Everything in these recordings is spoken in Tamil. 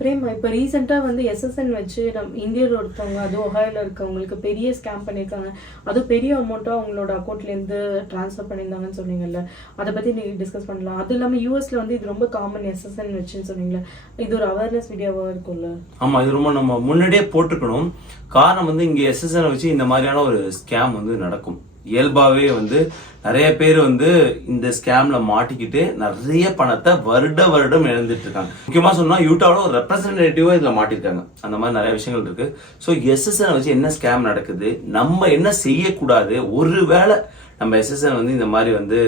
பிரேமா இப்போ ரீசெண்டாக வந்து எஸ்எஸ்என் வச்சு இந்தியர் ஒருத்தவங்க அது ஒஹாயில் இருக்கவங்களுக்கு பெரிய ஸ்கேம் பண்ணியிருக்காங்க. அதுவும் பெரிய அமௌண்ட்டாக அவங்களோட அக்கௌண்ட்லேருந்து ட்ரான்ஸ்ஃபர் பண்ணியிருந்தாங்கன்னு சொன்னீங்கல்ல, அதை பற்றி நீங்கள் டிஸ்கஸ் பண்ணலாம். அது இல்லாமல் யூஎஸ்ல வந்து இது ரொம்ப காமன் எஸ்எஸ்என் வச்சுன்னு சொன்னீங்களே, இது ஒரு அவேர்னஸ் வீடியோவாக இருக்கும்ல? ஆமாம், இது ரொம்ப நம்ம முன்னாடியே போட்டுக்கணும். காரணம் வந்து இங்கே எஸ்எஸ்என் வச்சு இந்த மாதிரியான ஒரு ஸ்கேம் வந்து நடக்கும். இயல்பாவே வந்து நிறைய பேர் வந்து இந்த ஸ்கேம்ல மாட்டிக்கிட்டு நிறைய பணத்தை வருடம் இழந்துட்டு இருக்காங்க. முக்கியமா சொன்னா யூட்டாவோட ஒரு ரெப்ரசன்டேட்டிவா இதுல மாட்டிருக்காங்க. அந்த மாதிரி நிறைய விஷயங்கள் இருக்கு. ஸோ எஸ்எஸ்என் வச்சு என்ன ஸ்கேம் நடக்குது, நம்ம என்ன செய்யக்கூடாது, ஒருவேளை நம்ம எஸ்எஸ்என் வந்து இந்த மாதிரி வந்து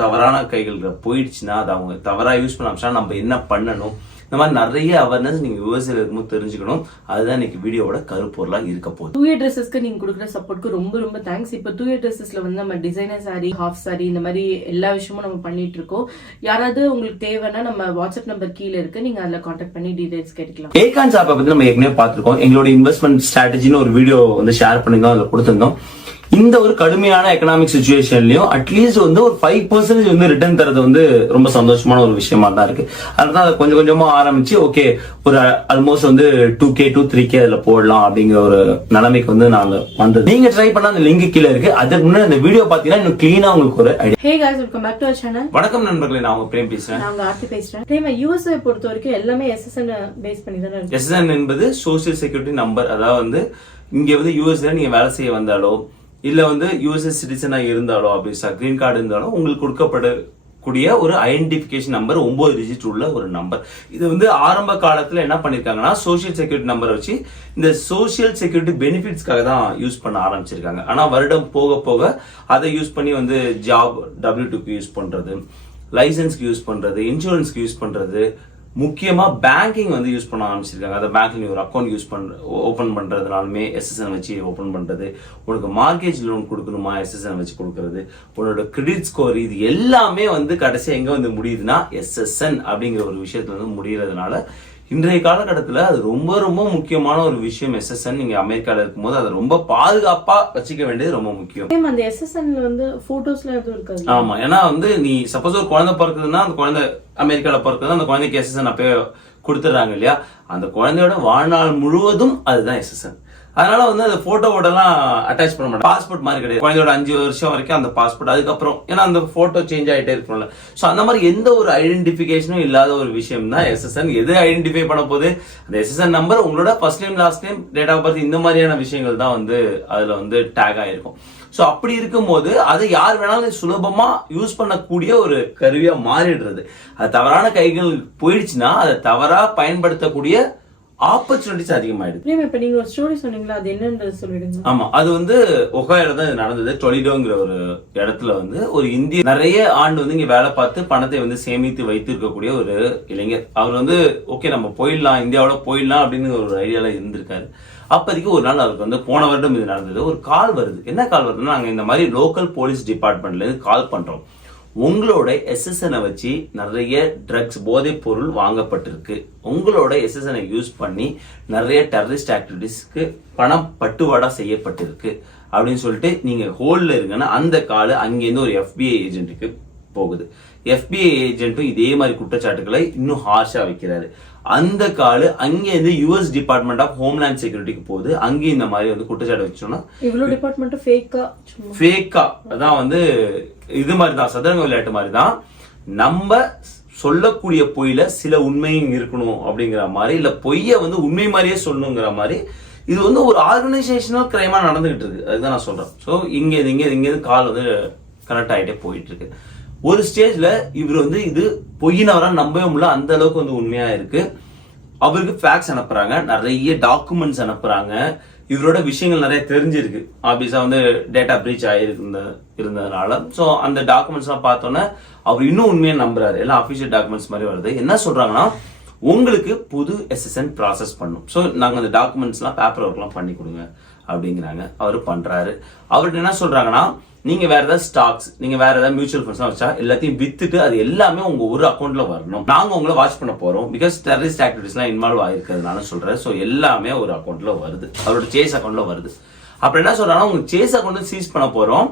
தவறான கைகளுக்கு போயிடுச்சுன்னா, அதை அவங்க தவறா யூஸ் பண்ண ஆரம்பிச்சா நம்ம என்ன பண்ணணும், இந்த மாதிரி நிறைய அவேர்னஸ் நீங்க விவசாயில இருக்கும்போது தெரிஞ்சுக்கணும். அதுதான் இன்னைக்கு வீடியோவோட கருப்பொருளா இருக்க போகுது. டூ இயர் ட்ரெஸ்ஸஸ்க்கு நீங்க கொடுக்குற சப்போர்ட்க்கு ரொம்ப தேங்க்ஸ். இப்போ டூ இயர் ட்ரெஸ்ஸஸ்ல வந்து நம்ம டிசைனர் சாரி, ஹாஃப் சாரி, இந்த மாதிரி எல்லா விஷயமும் நம்ம பண்ணிட்டு இருக்கோம். யாராவது உங்களுக்கு தேவைன்னா நம்ம வாட்ஸ்அப் நம்பர் கீழே இருக்கு, நீங்க அதுல கான்டாக்ட் பண்ணி டீடைல்ஸ் கேட்கலாம். ஏகான்ஸ் ஆப்பை பத்தி நம்ம ஏற்கனவே பார்த்திருக்கோம். எங்களோட இன்வெஸ்ட்மெண்ட் ஸ்ட்ராட்டஜின்னு ஒரு வீடியோ வந்து ஷேர் பண்ணிருந்தோம், அதுல கொடுத்திருந்தோம். இந்த ஒரு கடுமையான எக்கனாமிக் சிச்சுவேஷன்லயும் அட்லீஸ்ட் வந்து ஒரு 5% வந்து ரிட்டர்ன் தரது வந்து ரொம்ப சந்தோஷமான ஒரு விஷயமா தான் இருக்கு. அதனால அதை கொஞ்சம் கொஞ்சமா ஆரம்பிச்சு ஓகே ஒரு ஆல்மோஸ்ட் வந்து 2K to 3K அதுல போடலாம் அப்படிங்கிற ஒரு நிலைமைக்கு வந்து நாங்க வந்தது. நீங்க ட்ரை பண்ண அந்த லிங்க் கீழே இருக்கு. அதுக்கு முன்னாடி அந்த வீடியோ பாத்தீங்கன்னா இன்னும் கிளீனா உங்களுக்கு ஒரு idea. Hey guys, welcome back to our channel. வணக்கம் நண்பர்களே, நான் உங்க பிரேம் பேசுறேன். நான் ஆர்த்தி பேசுறேன். பிரேமா, யுஎஸ்ஏ பொறுத்த வரைக்கும் எல்லாமே எஸ்எஸ்என் பேஸ் பண்ணி தான் இருக்கு. எஸ்எஸ்என் என்பது சோசியல் செக்யூரிட்டி நம்பர். அதாவது வந்து இங்க வந்து யுஎஸ்ல நீங்க வேலை செய்ய வந்தாலோ இல்ல வந்து யூஎஸ்ஏ சிட்டிசனா இருந்தாலோ அப்படின்னா கிரீன் கார்டு இருந்தாலும் உங்களுக்கு கொடுக்கப்படக்கூடிய ஒரு ஐடென்டிபிகேஷன் நம்பர் 9 டிஜிட் உள்ள ஒரு நம்பர். இது வந்து ஆரம்ப காலத்துல என்ன பண்ணிருக்காங்கன்னா சோசியல் செக்யூரிட்டி நம்பரை வச்சு இந்த சோசியல் செக்யூரிட்டி பெனிஃபிட்ஸ்க்காக தான் யூஸ் பண்ண ஆரம்பிச்சிருக்காங்க. ஆனா வருடம் போக போக அதை யூஸ் பண்ணி வந்து ஜாப் W2க்கு யூஸ் பண்றது, லைசன்ஸ்க்கு யூஸ் பண்றது, இன்சூரன்ஸ்க்கு யூஸ் பண்றது, முக்கியமா பேங்கிங் வந்து யூஸ் பண்ண ஆரம்பிச்சிருக்காங்க. அந்த பேங்க்ல நீ ஒரு அக்கௌண்ட் ஓபன் பண்றதுனாலுமே எஸ்எஸ்என் வச்சு ஓபன் பண்றது, உனக்கு மார்கேஜ் லோன் கொடுக்கணுமா எஸ்எஸ்என் வச்சு கொடுக்கறது, உன்னோட கிரெடிட் ஸ்கோர், இது எல்லாமே வந்து கடைசி எங்க வந்து முடியுதுன்னா எஸ்எஸ்என் அப்படிங்கிற ஒரு விஷயத்துல வந்து முடியறதுனால இன்றைய காலகட்டத்தில் அது ரொம்ப முக்கியமான ஒரு விஷயம். எஸ்எஸ்என் நீங்க அமெரிக்கால இருக்கும்போது அதை ரொம்ப பாதுகாப்பா வச்சுக்க வேண்டியது ரொம்ப முக்கியம். அந்த எஸ்எஸ்என்ல வந்து போட்டோஸ்ல எதுவும் இருக்காது. ஆமா, ஏன்னா வந்து நீ சப்போஸ் ஒரு குழந்தை பிறக்குதுன்னா அந்த குழந்தை அமெரிக்கால பிறக்குது, அந்த குழந்தைக்கு எஸ்எஸ்என் அப்பவே கொடுத்துறாங்க இல்லையா, அந்த குழந்தையோட வாழ்நாள் முழுவதும் அதுதான் எஸ்எஸ்என். அதனால வந்து அந்த போட்டோவோட எல்லாம் அட்டாச் பண்ண மாட்டேன். பாஸ்போர்ட் மாதிரி கிடையாது. குழந்தையோட 5 வருஷம் வரைக்கும் அந்த பாஸ்போர்ட், அதுக்கப்புறம் ஏன்னா அந்த போட்டோ சேஞ்ச் ஆகிட்டே இருக்கும்ல. ஸோ அந்த மாதிரி எந்த ஒரு ஐடென்டிபிகேஷனும் இல்லாத ஒரு விஷயம் தான் எஸ்எஸ்என். எது ஐடென்டிஃபை பண்ண போது அந்த எஸ்எஸ்என் நம்பர், உங்களோட first name, last name, date of birth, இந்த மாதிரியான விஷயங்கள் தான் வந்து அதுல வந்து டேக் ஆயிருக்கும். ஸோ அப்படி இருக்கும்போது அதை யார் வேணாலும் சுலபமா யூஸ் பண்ணக்கூடிய ஒரு கருவியா மாறிடுறது. அது தவறான கைகள் போயிடுச்சுன்னா அதை தவறா பயன்படுத்தக்கூடிய ஆப்பர்ச்சுனிட்டிஸ் அதிகமாயிடுது. இப்ப நீங்க ஒரு ஸ்டோரி சொன்னீங்களா, அது என்னன்றது சொல்லிடுங்க. ஆமா, அது வந்து ஒஹாயோல தான் இது நடந்தது. டொலிடோங்கிற ஒரு இடத்துல வந்து ஒரு இந்திய நிறைய ஆண்டு வந்து இங்க வேலை பார்த்து பணத்தை வந்து சேமித்து வைத்திருக்கக்கூடிய ஒரு இளைஞர். அவர் வந்து ஓகே நம்ம போயிடலாம், இந்தியாவோட போயிடலாம் அப்படின்னு ஒரு ஐடியால இருந்திருக்காரு. அப்போதைக்கு ஒரு நாள் அவருக்கு வந்து போன வருடம் இது நடந்தது. ஒரு கால் வருது. என்ன கால் வருதுன்னா, நாங்க இந்த மாதிரி லோக்கல் போலீஸ் டிபார்ட்மெண்ட்ல இருந்து கால் பண்றோம், உங்களோட எஸ்எஸ்எனை வச்சு நிறைய ட்ரக்ஸ், போதைப் பொருள் வாங்கப்பட்டிருக்கு, உங்களோட எஸ்எஸ்எனை யூஸ் பண்ணி நிறைய டெரரிஸ்ட் ஆக்டிவிட்டிஸ்க்கு பணம் பட்டுவாடா செய்யப்பட்டிருக்கு அப்படின்னு சொல்லிட்டு நீங்க ஹோல்ட்ல இருங்கன்னா அந்த கால் அங்கேருந்து ஒரு FBI ஏஜென்ட்டுக்கு போகுது. FBI ஏஜென்ட்டும் இதே மாதிரி குற்றச்சாட்டுகளை இன்னும் ஹார்ஷா வைக்கிறாரு. அந்த கால் அங்கேருந்து US டிபார்ட்மெண்ட் ஆஃப் ஹோம்லேண்ட் செக்யூரிட்டிக்கு போகுது. அங்கேயும் இந்த மாதிரி வந்து குற்றச்சாட்டு வச்சோம்னா இவ்வளவு டிபார்ட்மெண்ட் ஃபேக்கா அதான் வந்து இது மாதிரி தான், சதுரங்க விளையாட்டு மாதிரி தான். நம்ம சொல்லக்கூடிய பொய்ல சில உண்மையும் இருக்கணும் அப்படிங்கிற மாதிரி, இல்ல பொய்ய வந்து உண்மை மாதிரியே சொல்லணுங்கிற மாதிரி இது வந்து ஒரு ஆர்கனைசேஷனல் கிரைமா நடந்துகிட்டு இருக்கு. அதுதான் நான் சொல்றேன். ஸோ இங்க கால் வந்து கனெக்ட் ஆகிட்டே போயிட்டு இருக்கு. ஒரு ஸ்டேஜ்ல இவர் வந்து இது பொய்யினவரா நம்பவே முடியல, அந்த அளவுக்கு வந்து உண்மையா இருக்கு. அவருக்கு ஃபேக்ஸ் அனுப்புறாங்க, நிறைய டாக்குமெண்ட்ஸ் அனுப்புறாங்க, இவரோட விஷயங்கள் நிறைய தெரிஞ்சிருக்கு. ஆபீஸா வந்து டேட்டா பிரீச் இருந்ததுனால ஸோ அந்த டாக்குமெண்ட்ஸ் எல்லாம் பார்த்தோன்னே அவர் இன்னும் உண்மையை நம்புறாரு. எல்லாம் அபிஷியல் டாக்குமெண்ட்ஸ் மாதிரி வருது. என்ன சொல்றாங்கன்னா, உங்களுக்கு புது எஸ்எஸ்என் ப்ராசஸ் பண்ணும், ஸோ நாங்கள் அந்த டாக்குமெண்ட்ஸ் எல்லாம் பேப்பர் ஒர்க்லாம் பண்ணி கொடுங்க அப்படிங்கிறாங்க. அவரு பண்றாரு. அவர்கிட்ட என்ன சொல்றாங்கன்னா, நீங்க வேற ஏதாவது ஸ்டாக்ஸ், நீங்க வேற ஏதாவது மியூச்சுவல் ஃபண்ட்ஸ் வச்சா எல்லாத்தையும் வித்துட்டு அது எல்லாமே உங்க ஒரு அக்கௌண்ட்ல வரணும், நாங்க உங்களை வாட்ச் பண்ண போறோம், பிகாஸ் டெரரிஸ்ட் ஆக்டிவிட்டிஸ் எல்லாம் இன்வால்வ் ஆயிருக்கிறதுனால சொல்றேன். ஸோ எல்லாமே ஒரு அக்கௌண்ட்ல வருது, அவரோட சேஸ் அக்கௌண்ட்ல வருது. அப்புறம் என்ன சொல்றாங்கன்னா, உங்க சேஸ் அக்கௌண்ட் சீஸ் பண்ண போறோம்,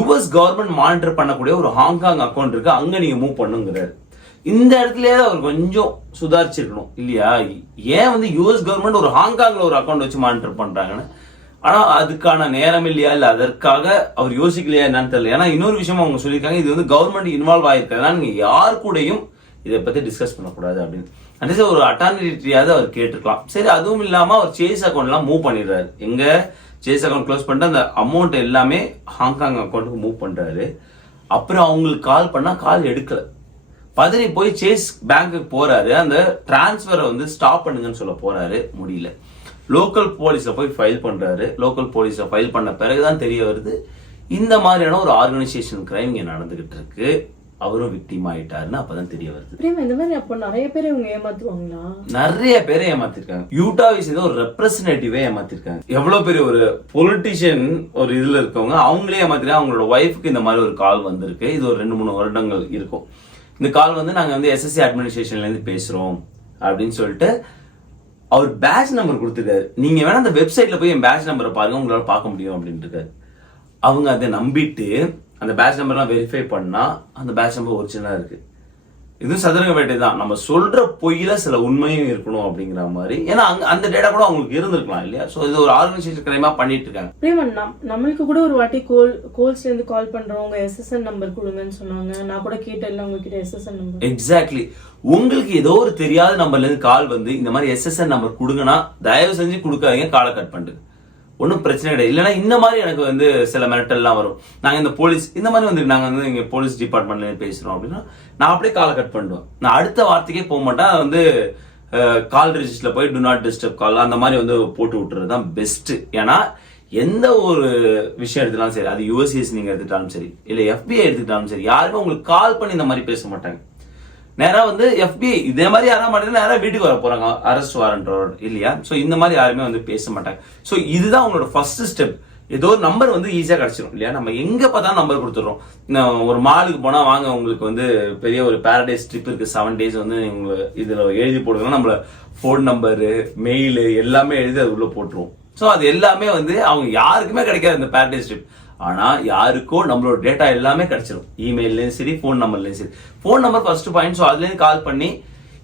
US கவர்மெண்ட் மானிட்டர் பண்ணக்கூடிய ஒரு ஹாங்காங் அக்கௌண்ட் இருக்கு, அங்க நீங்க மூவ் பண்ணுங்கிறாரு. இந்த இடத்துலயே அவர் கொஞ்சம் சுதாரிச்சிருக்கணும் இல்லையா? ஏன் வந்து யூஎஸ் கவர்மெண்ட் ஒரு ஹாங்காங்ல ஒரு அக்கௌண்ட் வச்சு மானிட்டர் பண்றாங்கன்னு. ஆனா அதுக்கான நேரம் இல்லையா, இல்ல அதற்காக அவர் யோசிக்கலையா என்னன்னு தெரியல. ஏன்னா இன்னொரு விஷயம் அவங்க சொல்லியிருக்காங்க, இது வந்து கவர்மெண்ட் இன்வால்வ் ஆயிருக்கிறதுனால நீங்க யார் கூடயும் இதை பத்தி டிஸ்கஸ் பண்ணக்கூடாது அப்படின்னு. அட்லீஸ்ட் ஒரு அட்டாரிட்டியாவது அவர் கேட்டிருக்கலாம். சரி, அதுவும் இல்லாம அவர் சேஸ் அக்கௌண்ட் எல்லாம் மூவ் பண்ணிடுறாரு. எங்க சேஸ் அக்கௌண்ட் க்ளோஸ் பண்ணிட்டு அந்த அமௌண்ட் எல்லாமே ஹாங்காங் அக்கௌண்ட்டுக்கு மூவ் பண்றாரு. அப்புறம் அவங்களுக்கு கால் பண்ணா கால் எடுக்கல. பதறி போய் சேஸ் பேங்க்குக்கு போறாரு. அந்த டிரான்ஸ்பரை வந்து ஸ்டாப் பண்ணுங்கன்னு சொல்ல போறாரு, முடியல. லோக்கல் போலீஸ்ல போய் ஃபைல் பண்றாரு. லோக்கல் போலீஸ்ல ஃபைல் பண்ண பிறகுதான் தெரிய வருது இந்த மாதிரியான ஒரு ஆர்கனைசேஷன் கிரைம் இங்க நடந்துகிட்டு இருக்கு. அவரும் விக்டிம் ஆயிட்டாருன்னு அப்பதான் தெரிய வருது. இந்த மாதிரி அப்போ நிறைய பேர் இவங்க ஏமாத்துவாங்களா? நிறைய பேரை ஏமாத்திருக்காங்க. யூட்டாவிஸ் ஒரு ரெப்ரசன்டேட்டிவே ஏமாத்திருக்காங்க. எவ்வளவு பெரிய ஒரு பொலிட்டிஷியன் ஒரு இதுல இருக்கவங்க அவங்களே ஏமாத்திருக்காங்க. அவங்களோட ஒய்ஃபுக்கு இந்த மாதிரி ஒரு கால் வந்திருக்கு. இது ஒரு 2-3 வருடங்கள் இருக்கும். இந்த கால் வந்து நாங்க வந்து எஸ்எஸ்சி அட்மினிஸ்ட்ரேஷன்ல இருந்து பேசுறோம் அப்படின்னு சொல்லிட்டு அவர் பேட்ச் நம்பர் கொடுத்துருக்காரு. நீங்க வேணா அந்த வெப்சைட்ல போய் என் பேட்ச் நம்பரை பாருங்க, உங்களால பார்க்க முடியும் அப்படின்னு இருக்காரு. அவங்க அதை நம்பிட்டு அந்த பேட்ச் நம்பர்லாம் வெரிஃபை பண்ணா அந்த பேட்ச் நம்பர் ஒரிஜினலா இருக்கு. இதுவும் சதுரங்க வேட்டை தான். நம்ம சொல்ற பொய்யில சில உண்மையும் இருக்கணும் அப்படிங்கிற மாதிரி. ஏன்னா அந்த டேட்டா கூட அவங்களுக்கு இருந்திருக்கலாம் இல்லையா? சோ இது ஒரு ஆர்கனைசேஷன் கிரைமா பண்ணிட்டு இருக்காங்க. பிரேமன், நம்மளுக்கு கூட ஒரு வாட்டி கோல்ஸ்ல இருந்து கால் பண்றவங்க எஸ்எஸ்என் நம்பர் கொடுங்கன்னு சொன்னாங்க. நான் கூட கேட்டேன் உங்ககிட்ட எஸ்எஸ்என் நம்பர். எக்ஸாக்ட்லி. உங்களுக்கு ஏதோ ஒரு தெரியாத நம்பர்ல இருந்து கால் வந்து இந்த மாதிரி எஸ்எஸ்என் நம்பர் கொடுங்கன்னா தயவு செஞ்சு கொடுக்காதீங்க, காலை கட் பண்ணிட்டு. ஒன்றும் பிரச்சனை கிடையாது. இல்லைன்னா இந்த மாதிரி எனக்கு வந்து சில மிரட்டல்லாம் வரும். நாங்கள் இந்த போலீஸ் இந்த மாதிரி வந்து நாங்கள் வந்து இங்கே போலீஸ் டிபார்ட்மெண்ட்ல பேசுகிறோம் அப்படின்னா நான் அப்படியே காலை கட் பண்ணுவேன். நான் அடுத்த வார்த்தைக்கே போக மாட்டேன். வந்து கால் ரெஜிஸ்டர்ல போய் டு நாட் டிஸ்டர்ப் கால் அந்த மாதிரி வந்து போட்டு விட்டுறது தான் பெஸ்ட். ஏன்னா எந்த ஒரு விஷயம் எடுத்துட்டாலும் சரி, அது யூஎஸ்சிஎஸ் நீங்க எடுத்துட்டாலும் சரி, இல்லை FBI எடுத்துக்கிட்டாலும் சரி, யாருமே உங்களுக்கு கால் பண்ணி இந்த மாதிரி பேச மாட்டாங்க. நேரா வந்து FBI இதே மாதிரி யாரா மாட்டேங்க நேரா வீட்டுக்கு வர போறாங்க அரெஸ்ட் வாரண்டோட இல்லையா? சோ இந்த மாதிரி யாருமே வந்து பேச மாட்டாங்க. சோ இதுதான் உங்களோட ஃபர்ஸ்ட் ஸ்டெப். ஏதோ ஒரு நம்பர் வந்து ஈஸியா கிடைச்சிடும் இல்லையா? நம்ம எங்க பார்த்தாலும் நம்பர் கொடுத்துறோம். ஒரு மாலுக்கு போனா வாங்க உங்களுக்கு வந்து பெரிய ஒரு பாரடைஸ் ட்ரிப் இருக்கு 7 days வந்து நீங்க இதுல எழுதி போடுங்க, நம்மள போன் நம்பரு மெயில் எல்லாமே எழுதி அது உள்ள போட்டுருவோம். சோ அது எல்லாமே வந்து அவங்க யாருக்குமே கிடைக்காது இந்த பாரடைஸ் ட்ரிப். ஆனா யாருக்கோ நம்மளோட டேட்டா எல்லாமே கிடைச்சிடும். இமெயிலையும் சரி, போன் நம்பர்லயும் சரி. Phone number first point. So அதுல இருந்து கால் பண்ணி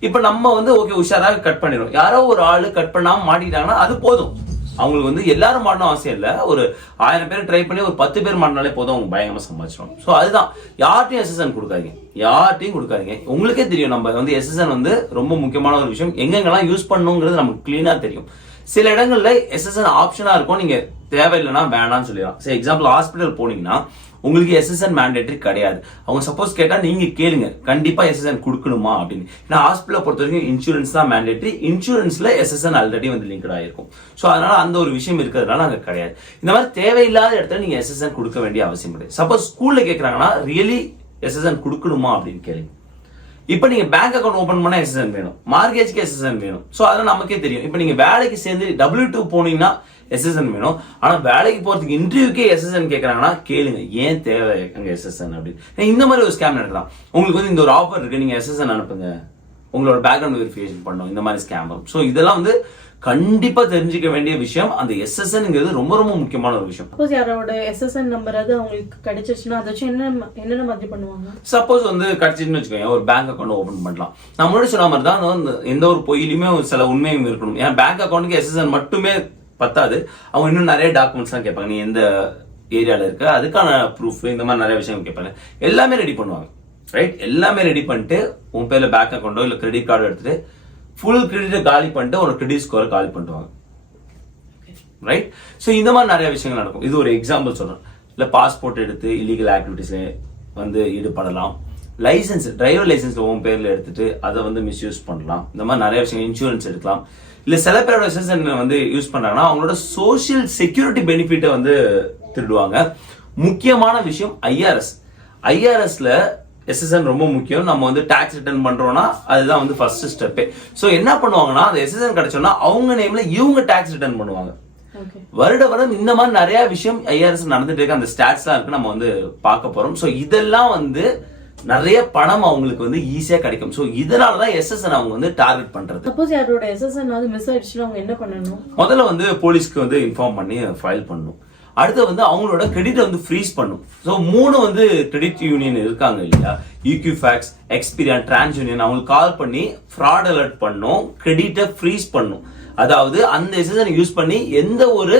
இப்ப நம்ம வந்து ஓகே உஷாராக கட் பண்ணிடும். யாரோ ஒரு ஆளு கட் பண்ணாம மாட்டிட்டாங்கன்னா அது போதும். அவங்களுக்கு வந்து எல்லாரும் மாட்டணும் அவசியம் இல்லை. ஒரு 1000 பேர் ட்ரை பண்ணி ஒரு 10 பேர் மாட்டினாலே போதும், அவங்க பயங்கரமா சம்பாதிச்சிடும். ஸோ அதுதான், யார்ட்டையும் எஸ்எஸ்என் கொடுக்காதீங்க, யார்ட்டையும் கொடுக்காதீங்க. உங்களுக்கே தெரியும் நம்ம வந்து எஸ்எஸ்என் வந்து ரொம்ப முக்கியமான ஒரு விஷயம். எங்கெங்கெல்லாம் யூஸ் பண்ணணுங்கிறது நமக்கு கிளீனா தெரியும். சில இடங்கள்ல எஸ்எஸ்என் ஆப்ஷனா இருக்கும், நீங்க தேவையில்லைன்னா வேணாம்னு சொல்லிடலாம். சரி, எக்ஸாம்பிள் ஹாஸ்பிட்டல் போனீங்கன்னா உங்களுக்கு எஸ்எஸ்என் மேண்டேட்டரி கிடையாது. அவங்க சப்போஸ் கேட்டா நீங்க கேளுங்க, கண்டிப்பா எஸ்எஸ்என் கொடுக்கணுமா அப்படின்னு. ஏன்னா ஹாஸ்பிட்டலை பொறுத்த வரைக்கும் இன்சூரன்ஸ் தான் மேண்டேட்டரி. இன்சூரன்ஸ்ல எஸ்எஸ்என் ஆல்ரெடி வந்து லிங்க்ட் ஆயிருக்கும். ஸோ அதனால அந்த ஒரு விஷயம் இருக்கிறதுனால அங்க கிடையாது. இந்த மாதிரி தேவையில்லாத இடத்துல நீங்க எஸ்எஸ்என் கொடுக்க வேண்டிய அவசியம் கிடையாது. சப்போஸ் ஸ்கூல்ல கேட்கறாங்கன்னா ரியலி எஸ்எஸ்என் கொடுக்கணுமா அப்படின்னு கேளுங்க. இப்ப நீங்க பேங்க் அக்கௌண்ட் ஓபன் பண்ணா எஸ்எஸ்என் வேணும், மார்கேஜ்க்கு எஸ்எஸ்என் வேணும். சோ அதெல்லாம் நமக்கே தெரியும். இப்ப நீங்க வேலைக்கு சேர்ந்து W2 போனீங்கன்னா எஸ்எஸ்என் வேணும். ஆனா வேலைக்கு போறதுக்கு இன்டர்வியூக்கே எஸ்எஸ்என் கேட்கறாங்கன்னா கேளுங்க, ஏன் தேவை அங்க எஸ்எஸ்என் அப்படின்னு. இந்த மாதிரி ஒரு ஸ்கேம் நடக்கலாம். உங்களுக்கு வந்து இந்த ஒரு ஆஃபர் இருக்கு, நீங்க எஸ்எஸ்என் அனுப்புங்க, உங்களோட பேக்ரவுண்ட் வெரிஃபிகேஷன் பண்ணணும், இந்த மாதிரி ஸ்கேம் வரும். ஸோ இதெல்லாம் வந்து கண்டிப்பா தெரிஞ்சுக்க வேண்டிய விஷயம். அந்த எஸ்எஸ்என்ங்கிறது ரொம்ப ரொம்ப முக்கியமான ஒரு விஷயம். சப்போஸ் யாரோட எஸ்எஸ்என் நம்பர் அது அவங்களுக்கு கிடைச்சிச்சுன்னா அதை வச்சு என்னென்ன மாதிரி பண்ணுவாங்க? சப்போஸ் வந்து கிடைச்சிட்டுன்னு வச்சுக்கோங்க, ஒரு பேங்க் அக்கௌண்ட் ஓபன் பண்ணலாம். நான் முன்னாடி சொன்ன மாதிரி தான் எந்த ஒரு பொய்யிலுமே சில உண்மையும் இருக்கணும். ஏன்னா பேங்க் அக்கௌண்ட்டுக்கு எஸ்எஸ்என் மட்டுமே பத்தாது, அவங்க இன்னும் நிறைய டாக்குமெண்ட்ஸ் தான் கேட்பாங்க. நீ எந்த ஏரியால இருக்க, அதுக்கான ப்ரூஃப், இந்த மாதிரி நிறைய விஷயம் கேட்பாங்க. எல்லாமே ரெடி பண்ணுவாங்க, ரைட்? எல்லாமே ரெடி பண்ணிட்டு உன் பேர்ல பேங்க் அக்கௌண்டோ இல்ல கிரெடிட் கார்டோ எடுத்துட்டு ஃபுல் கிரெடிட்டை காலி பண்ணிட்டு ஒரு கிரெடிட் ஸ்கோரை காலி பண்ணுவாங்க, ரைட்? ஸோ இந்த மாதிரி நிறைய விஷயங்கள் நடக்கும். இது ஒரு எக்ஸாம்பிள் சொல்றேன். இல்ல பாஸ்போர்ட் எடுத்து இல்லீகல் ஆக்டிவிட்டிஸ்ல வந்து ஈடுபடலாம். லைசன்ஸ், டிரைவர் லைசன்ஸ் உன் பேர்ல எடுத்துட்டு அதை வந்து மிஸ்யூஸ் பண்ணலாம். இந்த மாதிரி நிறைய விஷயம். இன்சூரன்ஸ் எடுக்கலாம். இல்ல சில பேரோட எஸ்எஸ்என் வந்து யூஸ் பண்றாங்கன்னா அவங்களோட சோசியல் செக்யூரிட்டி பெனிஃபிட்டை வந்து திருடுவாங்க. முக்கியமான விஷயம் ஐஆர்எஸ்ல எஸ்எஸ்என் ரொம்ப முக்கியம். நம்ம வந்து டாக்ஸ் ரிட்டர்ன் பண்றோம்னா அதுதான் வந்து ஃபர்ஸ்ட் ஸ்டெப்பே. சோ என்ன பண்ணுவாங்கன்னா அந்த எஸ்எஸ்என் கிடைச்சோம்னா அவங்க நேம்ல இவங்க டாக்ஸ் ரிட்டர்ன் பண்ணுவாங்க. வருடம் இந்த மாதிரி நிறைய விஷயம் ஐஆர்எஸ் நடந்துட்டு இருக்கு. அந்த ஸ்டாட்ஸ்லாம் இருக்கு, நம்ம வந்து பார்க்க போறோம். சோ இதெல்லாம் வந்து நிறைய பணம் அவங்களுக்கு வந்து ஈஸியா கிடைக்கும். சோ இதனாலதான் எஸ்எஸ்என் அவங்க வந்து டார்கெட் பண்றது. சப்போஸ் யாரோட எஸ்எஸ்என் வந்து மிஸ் ஆயிடுச்சுன்னா அவங்க என்ன பண்ணணும்? முதல்ல வந்து போலீஸ்க்கு வந்து இன்ஃபார்ம் பண்ணி ஃபைல் பண்ணணும். அடுத்து வந்து அவங்களோட கிரெடிட்டை வந்து ஃப்ரீஸ் பண்ணும். ஸோ 3 வந்து கிரெடிட் யூனியன் இருக்காங்க இல்லையா, ஈக்யூஃபேக்ஸ், எக்ஸ்பீரியன், டிரான்ஸ் யூனியன். அவங்களுக்கு கால் பண்ணி ஃப்ராட் அலர்ட் பண்ணும், கிரெடிட்டை ஃப்ரீஸ் பண்ணும். அதாவது அந்த எஸ்எஸ்என் யூஸ் பண்ணி எந்த ஒரு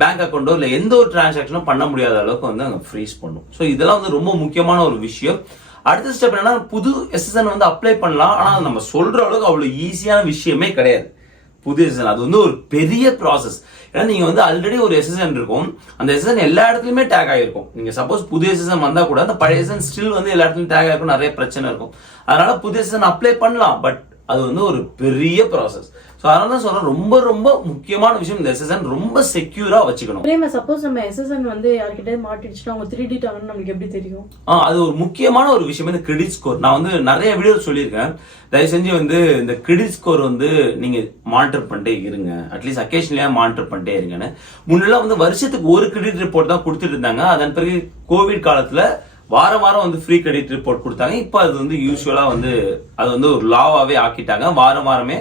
பேங்க் அக்கௌண்டோ இல்லை எந்த ஒரு டிரான்சாக்ஷனும் பண்ண முடியாத அளவுக்கு வந்து அங்கே ஃப்ரீஸ் பண்ணும். ஸோ இதெல்லாம் வந்து ரொம்ப முக்கியமான ஒரு விஷயம். அடுத்த ஸ்டெப் என்னன்னா, புது எஸ்எஸ்என் வந்து அப்ளை பண்ணலாம். ஆனால் நம்ம சொல்ற அளவுக்கு அவ்வளோ ஈஸியான விஷயமே கிடையாது புது எஸ்எஸ்என். அது வந்து ஒரு பெரிய ப்ராசஸ். ஏன்னா நீங்க வந்து ஆல்ரெடி ஒரு எஸ்எஸ்என் இருக்கும், அந்த எஸ்எஸ்என் எல்லா இடத்துலயுமே டேக் ஆகிருக்கும். நீங்க சப்போஸ் புது எஸ்எஸ்என் வந்தா கூட அந்த பழைய எஸ்எஸ்என் ஸ்டில் வந்து எல்லா இடத்துலயும் டேக் ஆகிருக்கும், நிறைய பிரச்சனை இருக்கும். அதனால புது எஸ்எஸ்என் அப்ளை பண்ணலாம், பட் அது வந்து ஒரு பெரிய ப்ராசஸ். ஸோ அதனால தான் சொல்றேன், ரொம்ப ரொம்ப முக்கியமான விஷயம் இந்த எஸ்எஸ்என் ரொம்ப செக்யூரா வச்சுக்கணும். பிரேமா, சப்போஸ் நம்ம எஸ்எஸ்என் வந்து யார்கிட்ட மாட்டிடுச்சுன்னா அவங்க 3D ஆகணும் நம்மளுக்கு எப்படி தெரியும்? அது ஒரு முக்கியமான ஒரு விஷயம், இந்த கிரெடிட் ஸ்கோர். நான் வந்து நிறைய வீடியோ சொல்லியிருக்கேன், தயவு செஞ்சு வந்து இந்த கிரெடிட் ஸ்கோர் வந்து நீங்க மானிட்டர் பண்ணிட்டே இருங்க, அட்லீஸ்ட் அக்கேஷனலியா மானிட்டர் பண்ணிட்டே இருங்கன்னு. முன்னெல்லாம் வந்து வருஷத்துக்கு ஒரு கிரெடிட் ரிப்போர்ட் தான் கொடுத்துட்டு இருந்தாங்க. அதன் பிறகு கோவிட் காலத்துல வாரம் வாரம் வந்து ஃப்ரீ கிரெடிட் ரிப்போர்ட் கொடுத்தாங்க. இப்போ அது வந்து யூஸ்வலா வந்து அது வந்து ஒரு லாவாவே ஆக்கிட்டாங்க. வாரம் வாரமே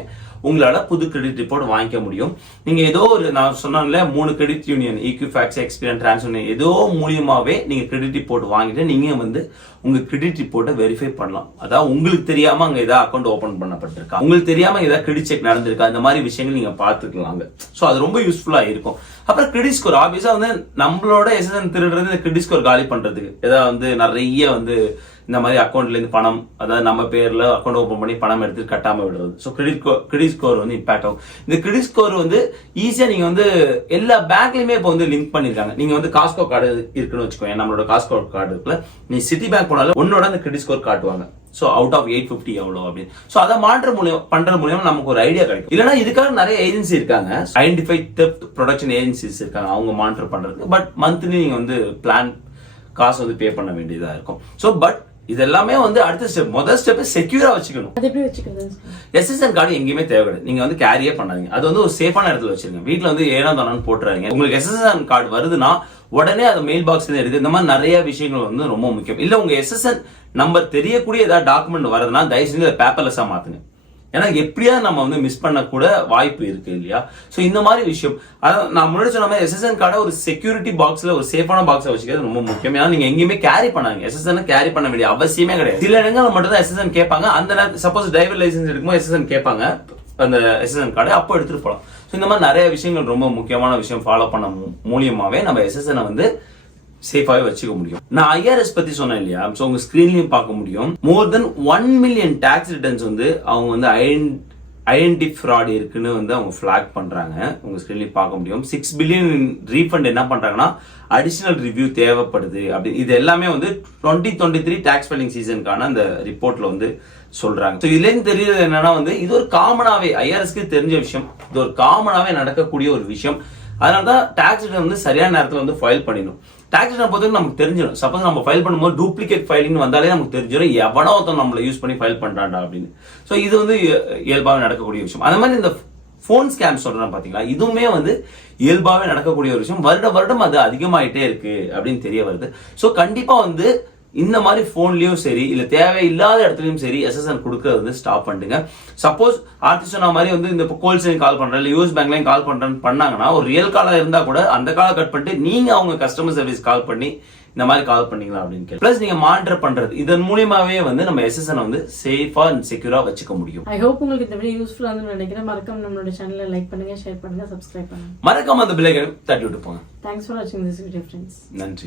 உங்களால புது கிரெடிட் ரிப்போர்ட் வாங்கிக்க முடியும். நீங்க ஏதோ ஒரு, நான் சொன்னால 3 கிரெடிட் யூனியன், ஈக்யூஃபேக்ஸ், எக்ஸ்பீரியன், டிரான்ஸ் யூனியன், ஏதோ மூலியமாவே நீங்க கிரெடிட் ரிப்போர்ட் வாங்கிட்டு நீங்க வந்து உங்க கிரெடிட் ரிப்போர்ட்டை வெரிஃபை பண்ணலாம். அதாவது உங்களுக்கு தெரியாம அங்க ஏதாவது அக்கௌண்ட் ஓபன் பண்ணப்பட்டிருக்கா, உங்களுக்கு தெரியாம ஏதாவது கிரெடிட் செக் நடந்திருக்கா, இந்த மாதிரி விஷயங்கள் நீங்க பாத்துக்கலாங்க. சோ அது ரொம்ப யூஸ்ஃபுல்லா இருக்கும். அப்புறம் கிரெடிட் ஸ்கோர், ஆப்வியஸா வந்து நம்மளோட எஸ்எஸ்என் திருடுறது இந்த கிரெடிட் ஸ்கோர் காலி பண்றதுக்கு. ஏதாவது வந்து நிறைய வந்து இந்த மாதிரி அக்கௌண்ட்ல இருந்து பணம், அதாவது நம்ம பேர்ல அக்கௌண்ட் ஓபன் பண்ணி பணம் எடுத்து கட்டாம விடுறது. ஸோ கிரெடிட் ஸ்கோர் வந்து இம்பாக்ட் ஆகும். இந்த கிரெடிட் ஸ்கோர் வந்து ஈஸியா நீங்க வந்து எல்லா பேங்க்லயுமே இப்போ வந்து லிங்க் பண்ணிருக்காங்க. நீங்க வந்து காஸ்கோ கார்டு இருக்குன்னு வச்சுக்கோங்க, நம்மளோட காஸ்கோ கார்டு இருக்குல்ல, நீ சிட்டி பேங்க் போனாலும் உன்னோட அந்த கிரெடிட் ஸ்கோர் காட்டுவாங்க. சோ அவுட் ஆஃப் 850 எவ்வளோ அப்படின்னு. சோ அதை மாற்ற பண்றது மூலியமா நமக்கு ஒரு ஐடியா கிடைக்கும். இல்லைன்னா இதுக்காக நிறைய ஏஜென்சி இருக்காங்க, ஐடென்டிஃபை தெஃப்ட் ப்ரொடக்ஷன் ஏஜென்சிஸ் இருக்காங்க, அவங்க மானிட்டர் பண்றதுக்கு. பட் மந்த்லி நீங்க வந்து பிளான் காசு வந்து பே பண்ண வேண்டியதா இருக்கும். சோ பட் இதெல்லாமே வந்து அடுத்த ஸ்டெப். முதல் ஸ்டெப் செக்யூரா வச்சுக்கணும். அது எப்படி வச்சுக்கிறது? எஸ்எஸ்என் கார்டு எங்கேயுமே தேவைப்படுது, நீங்க வந்து கேரியே பண்ணாதீங்க. அது வந்து ஒரு சேஃபான இடத்துல வச்சிருங்க. வீட்டுல வந்து ஏனா தானு போட்டுறாங்க. உங்களுக்கு எஸ்எஸ்என் கார்டு வருதுன்னா உடனே அது மெயில் பாக்ஸ்ல எடுத்து, இந்த மாதிரி நிறைய விஷயங்கள் வந்து ரொம்ப முக்கியம். இல்ல உங்க எஸ்எஸ்என் நம்பர் தெரியக்கூடிய ஏதாவது டாக்குமெண்ட் வருதுன்னா தயவு செஞ்சு பேப்பர்லெஸ்ஸா மாத்துங்க. ஏன்னா எப்படியா நம்ம வந்து மிஸ் பண்ண கூட வாய்ப்பு இருக்கு இல்லையா. சோ இந்த மாதிரி விஷயம், அதான் நான் முன்னாடி சொன்ன மாதிரி எஸ்எஸ்என் கார்டை ஒரு செக்யூரிட்டி பாக்ஸ்ல, ஒரு சேஃபான பாக்ஸ்ல வச்சுக்கிறது ரொம்ப முக்கியம். ஏன்னா நீங்க எங்கேயுமே கேரி பண்ணாங்க, எஸ்எஸ்என் கேரி பண்ண வேண்டிய அவசியமே கிடையாது. சில இடங்கள் மட்டும் தான் எஸ்எஸ்என் கேட்பாங்க. அந்த நேரத்தில் சப்போஸ் டிரைவர் லைசன்ஸ் எடுக்கும்போது எஸ்எஸ்என் கேட்பாங்க, அந்த எஸ்எஸ்என் கார்டை அப்போ எடுத்துட்டு போகலாம். ஸோ இந்த மாதிரி நிறைய விஷயங்கள், ரொம்ப முக்கியமான விஷயம் ஃபாலோ பண்ண மூலியமாவே நம்ம எஸ்எஸ்என் வந்து சேஃபாவே வச்சுக்க முடியும். நான் ஐஆர்எஸ் பத்தி சொன்னேன் இல்லையா, சோ உங்க ஸ்கிரீன்லயும் பார்க்க முடியும். மோர் தென் 1 மில்லியன் டாக்ஸ் ரிட்டர்ன்ஸ் வந்து அவங்க வந்து ஐடென்டி ஃப்ராட் இருக்குன்னு வந்து அவங்க ஃபிளாக் பண்றாங்க. உங்க ஸ்கிரீன்லயும் பார்க்க முடியும். 6 பில்லியன் ரீஃபண்ட் என்ன பண்றாங்கன்னா அடிஷனல் ரிவ்யூ தேவைப்படுது அப்படி. இது எல்லாமே வந்து 2023 டாக்ஸ் ஃபைலிங் சீசனுக்கான அந்த ரிப்போர்ட்ல வந்து சொல்றாங்க. ஸோ இதுல இருந்து தெரியுது என்னன்னா வந்து இது ஒரு காமனாவே ஐஆர்எஸ்க்கு தெரிஞ்ச விஷயம், இது ஒரு காமனாவே நடக்கக்கூடிய ஒரு விஷயம். அதனாலதான் டாக்ஸ் ரிட்டர்ன் வந்து சரியான நேரத்தில் வந்து ஃபைல் பண்ணிடணும். டாக்ஸ் ரிட்டர்ன் பொறுத்தவரைக்கும் நமக்கு தெரிஞ்சிடும். சப்போஸ் நம்ம ஃபைல் பண்ணும்போது டூப்ளிகேட் ஃபைலிங் வந்தாலே நமக்கு தெரிஞ்சிடும் எவனோ ஒருத்தன் நம்மளை யூஸ் பண்ணி ஃபைல் பண்றான்டா அப்படின்னு. ஸோ இது வந்து இயல்பாகவே நடக்கக்கூடிய விஷயம். அதே மாதிரி இந்த போன் ஸ்கேம் சொல்றேன் பாத்தீங்களா, இதுவுமே வந்து இயல்பாகவே நடக்கக்கூடிய ஒரு விஷயம். வருடம் அது அதிகமாயிட்டே இருக்கு அப்படின்னு தெரிய வருது. ஸோ கண்டிப்பா வந்து இந்த மாதிரி போன்லயும் சரி இல்ல தேவையில்லாத இடத்துலயும் சரி எஸ்எஸ்என் கொடுக்கறது வந்து ஸ்டாப் பண்ணுங்க. சப்போஸ் ஆர்டிஸ்ட் சொன்ன மாதிரி வந்து இந்த கோல்ஸ்லையும் கால் பண்றேன் இல்ல யூஎஸ் பேங்க்லயும் கால் பண்றேன்னு பண்ணாங்கன்னா, ஒரு ரியல் காலா இருந்தா கூட அந்த காலை கட் பண்ணிட்டு நீங்க அவங்க கஸ்டமர் சர்வீஸ் கால் பண்ணி இந்த மாதிரி கால் பண்ணீங்களா அப்படின்னு கேட்க. பிளஸ் நீங்க மானிட்டர் பண்றது, இதன் மூலியமாவே வந்து நம்ம எஸ்எஸ்என் வந்து சேஃபா அண்ட் செக்யூரா வச்சுக்க முடியும். ஐ ஹோப் உங்களுக்கு இந்த வீடியோ யூஸ்ஃபுல்லா இருந்துன்னு நினைக்கிறேன். மறக்காம நம்மளோட சேனலை லைக் பண்ணுங்க, ஷேர் பண்ணுங்க, சப்ஸ்கிரைப் பண்ணுங்க. மறக்காம அந்த பெல் ஐகானை தட்டி விட்டு போங்க. தேங்க்ஸ் ஃபார் வாட்சிங் திஸ் வீடியோ ஃப்ரெண்ட்ஸ். நன்றி.